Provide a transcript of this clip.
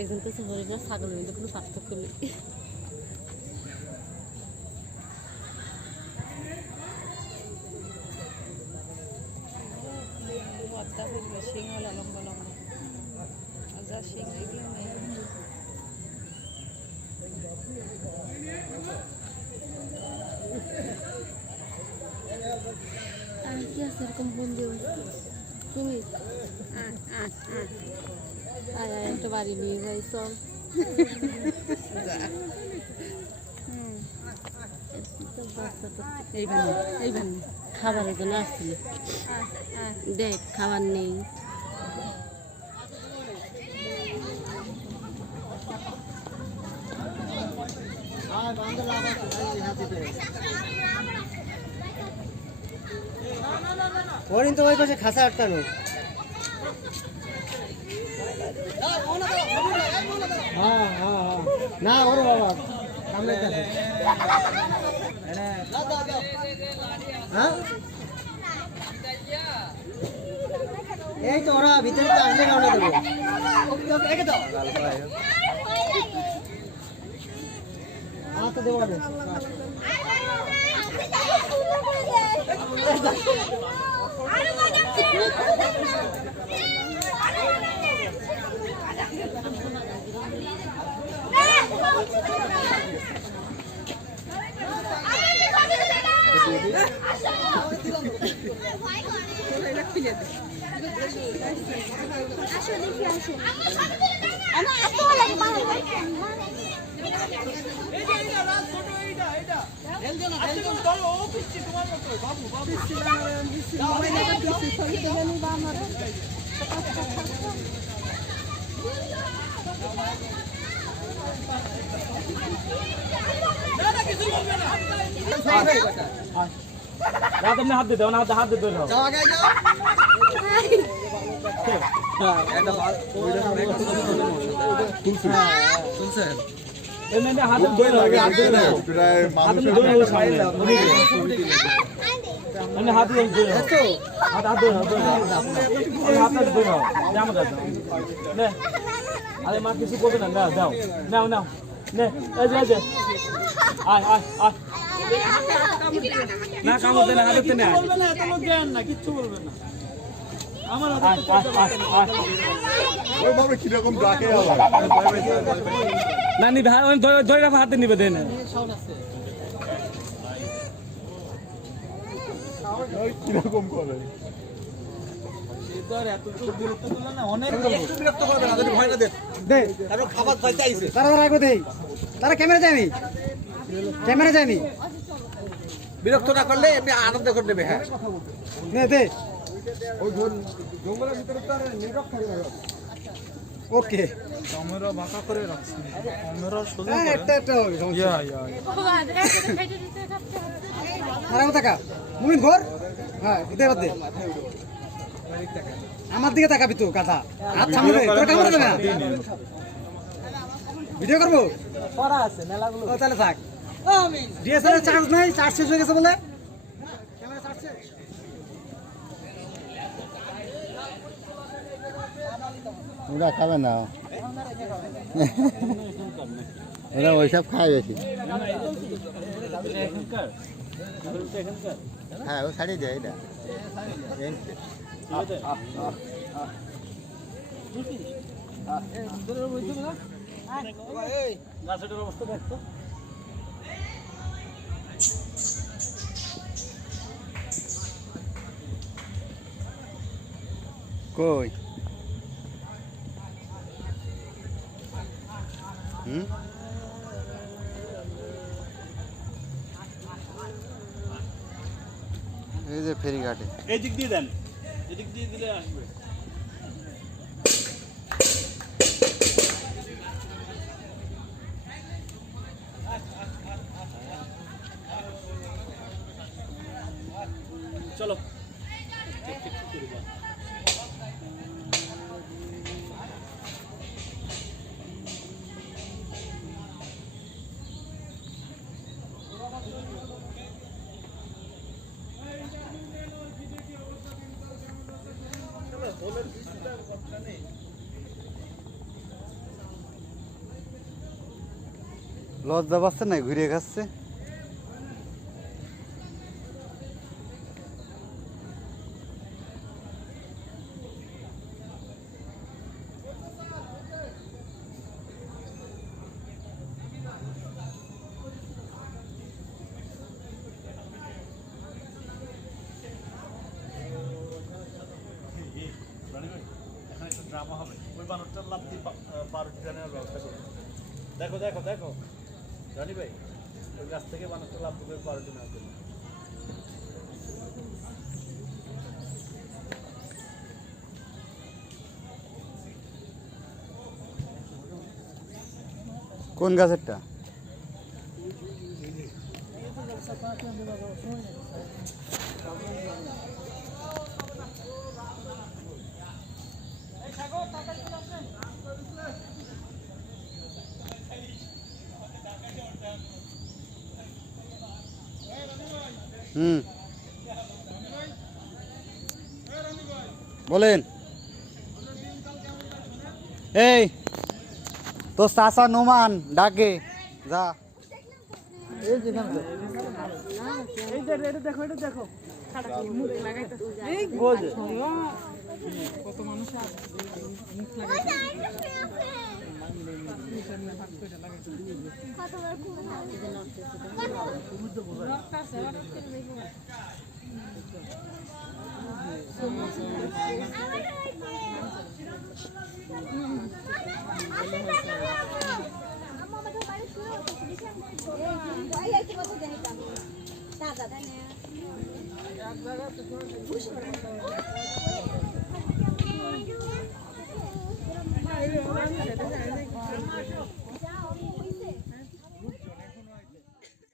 একজন তো বলে না ছাগলের মধ্যে কোনো পার্থক্য নেই। সিংহলা লম্বা লম্বা যা সিংহ এগুলো নেই। আর কি আছে এরকম বন্ধু তুমি একটা বাড়ি নিয়ে যাই চল। এইবার খাবারের জন্য আসছিল, দেখ খাবার নেই। হরিণ তো ওই পাশে খাসা আটকানো। হ্যাঁ হ্যাঁ হ্যাঁ না ওরে বাবা কামড়াইতেছে। হ্যাঁ এই তো ওরা ভিতরে তো আসলে কামড়ে দেবো। তো দেবো तुमने हाथ दे दो ना, हाथ दे दो अरे माँ किसी को भी ना जाओ नाओ नाओ ने ऐसे ऐसे आय आय आय ना काम होते ना हाथ ना बोलबे ना तो लोग জ্ঞান না কিছু বলবে না আমার হাতে ওই বাবা কি রকম ডাকে আবার না নি ভাই ওই ধরে হাতে নিবে দেন সাউন্ড আছে ওই কি রকম করে এদার এত তো বিরক্ত করল না অনেক বিরক্ত করবে না যদি ভয় না দে দে তারপর খাবার চাইতে আইছে তারা রাখো দেই তারা ক্যামেরা যায়নি ক্যামেরা যায়নি বিরক্ত না করলে এমনি আনন্দ করে নেবে হ্যাঁ নে দে ওই জঙ্গলের ভিতরে তো আর নেটওয়ার্ক থাকে না ওকে ক্যামেরা বাঁকা করে রাখছি ক্যামেরা সোজা হ্যাঁ একটা একটা হবে ইয়া ইয়া আরাম থাকা মুমিন ঘর হ্যাঁ দে দে আমার দিকে তাকাবি তো গাধা হাত সামনে দে তোর কামড় দেবে না ভিডিও করব করা আছে মেলাগুলো ও তাহলে থাক ডিএসএলআর চার্জ নাই চার্জ শেষ হয়ে গেছে বলে ক্যামেরা চার্জ শেষ ওরা খাবে না ওরা ওইসব খায় বেশি হ্যাঁ ও ছাড়িয়ে দেয় এটা অবস্থা দেখতো কই এই যে ফেরিঘাটে এই দিক দিয়ে দেন এদিক দিয়ে দিলে আসবে চলো লজ্জা পাচ্ছে না, ঘুরে খাচ্ছে। ড্রামা হবে ওই বানরটার লাভ দিয়ে পাউরুটিটা নেওয়ার ব্যবস্থা করবো। দেখো দেখো দেখো জানি ভাই ওই গাছ থেকে বানরটা লাভ দিয়ে পাউরুটি নেওয়ার জন্য। কোন গাছেরটা? বলেন। এই তো চাচা নোমান ডাকে, যা। দাদা